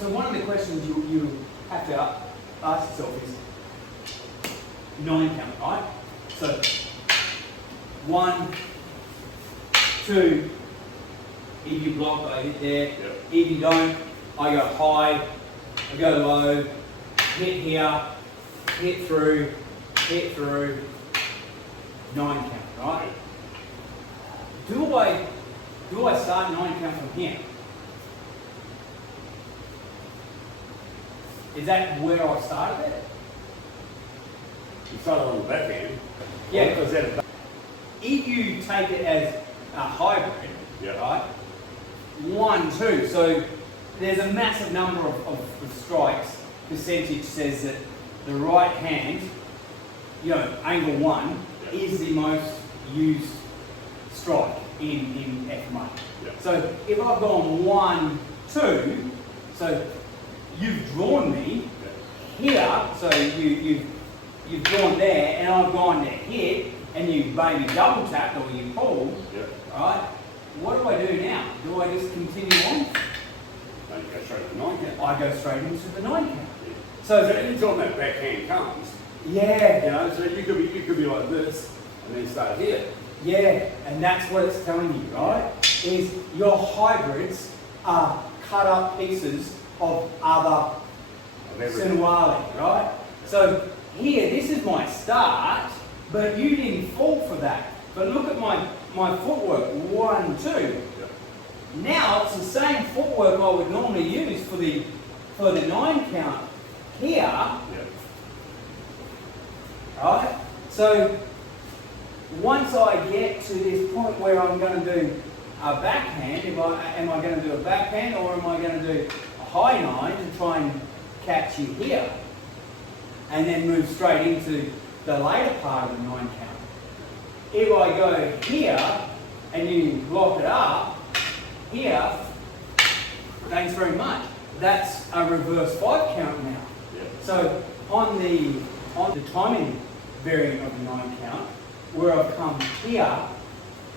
So one of the questions you have to ask yourself is 9 count, right? So 1, 2, if you block, I hit there. Yep. If you don't, I go high, I go low, hit here, hit through, 9 count, right? Do I start 9 count from here? Is that where I started it? You start on the back end. Yeah. Because then If you take it as a hybrid, yeah. right? 1, 2. So there's a massive number of strikes. Percentage says that the right hand, angle 1, Yeah. is the most used strike in FMA. Yeah. So if I've gone 1, 2, so you've drawn me here, so you've drawn there, and I've gone to hit, and you maybe double tapped or you pulled, Yeah. right? What do I do now? Do I just continue on? No, you go straight to the 9 count. I go straight into the 9 count. Yeah. So So anytime that backhand comes, yeah, so you could be like this, and then start here. yeah, and that's what it's telling you, right? Is your hybrids are cut up pieces of other sinawali, right? So here, this is my start, but you didn't fall for that. But look at my footwork, 1, 2. Yeah. Now it's the same footwork I would normally use for the 9 count here, Yeah. right? So once I get to this point where I'm going to do a backhand, am I going to do a backhand or am I going to do a high 9 to try and catch you here? And then move straight into the later part of the 9 count. If I go here and you block it up, here, thanks very much. That's a reverse 5 count now. Yeah. So on the timing variant of the 9 count, where I've come here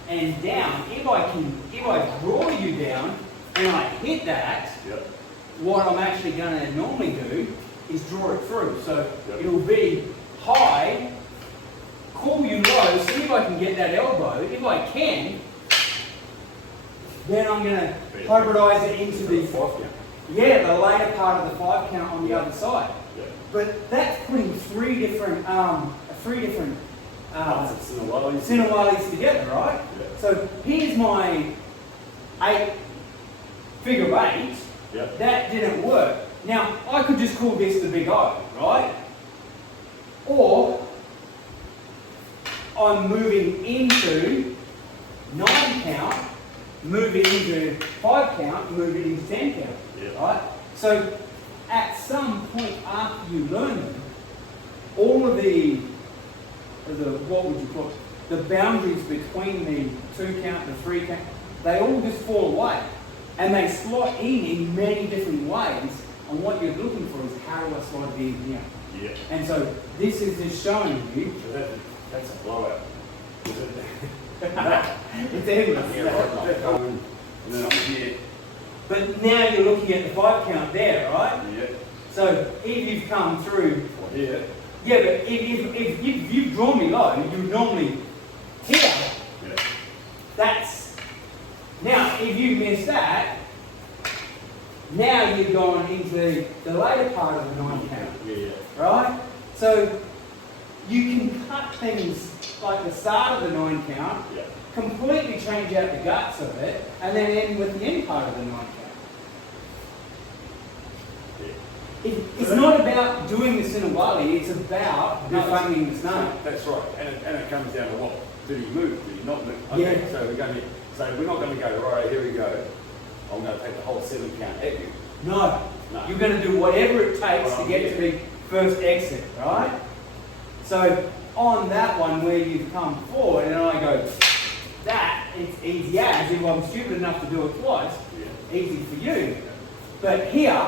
and down, if I draw you down and I hit that, Yeah. what I'm actually going to normally do is draw it through. So Yep. it'll be high, call you low, see if I can get that elbow. If I can, then I'm going to hybridize it into the 5 count. the later part of the 5 count on the other side. Yeah. But that's putting three different sinawalis together, right? Yeah. So here's my 8 figure 8. Yeah. That didn't work. Now I could just call this the big O, right? Or I'm moving into 9 count, move it into 5 count, move it into 10 count, Yeah. right? So at some point after you learn them, all of the what would you call it? The boundaries between the 2 count, the 3 count, they all just fall away. And they slot in many different ways, and what you're looking for is how do I slide it in here? Yeah. And so this is just showing you So that's a blowout. Is it? it's endless. Yeah, right. And then I'm here. But now you're looking at the 5 count there, right? Yeah. So if you've come through, Or here. yeah, but if you've drawn me low, you would normally here. Yeah. That's now if you miss that, now you've gone into the later part of the 9 count. Yeah. Right? So you can cut things like the start of the 9 count, Yeah. completely change out the guts of it, and then end with the end part of the 9 count. Yeah. It's not about doing the sinawali, it's about defanging the snake. That's right. And it comes down to what? Did he move? Did he not move? Yeah. So we're not going to go, right, here we go. I'm going to take the whole 7 count at you. No. No. You're going to do whatever it takes to get to the first exit, right? So on that one where you've come forward and I go, that, it's easy as, if I'm stupid enough to do it twice, Yeah. easy for you. But here,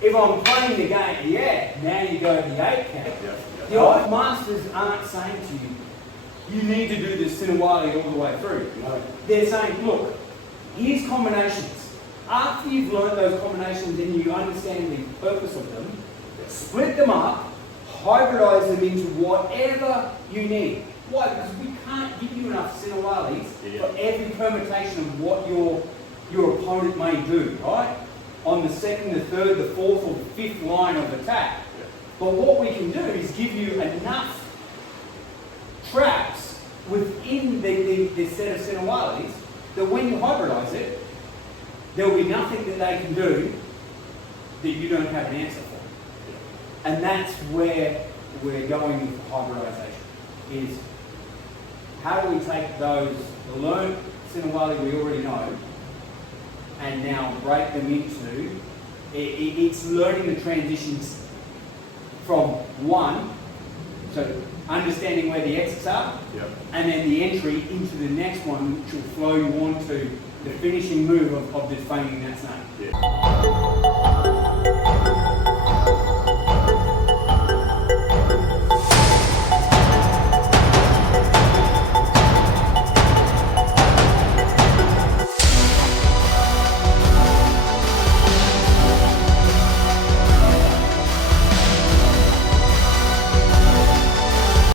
if I'm playing the game, now you go to the 8 count. Yeah. The old masters aren't saying to you, you need to do the sinawali all the way through. No. They're saying, look, here's combinations. after you've learned those combinations and you understand the purpose of them, split them up, hybridize them into whatever you need. Why? Because we can't give you enough sinawalis for every permutation of what your opponent may do, right? On the second, the third, the fourth, or the fifth line of attack. Yeah. But what we can do is give you enough traps within the set of sinawalis that when you hybridize it, there will be nothing that they can do that you don't have an answer for. And that's where we're going with hybridization, is how do we take those, the learned sinawali we already know, and now break them into, it's learning the transitions from one, so understanding where the exits are, and then the entry into the next one, which will flow you on to the finishing move of defanging that snake.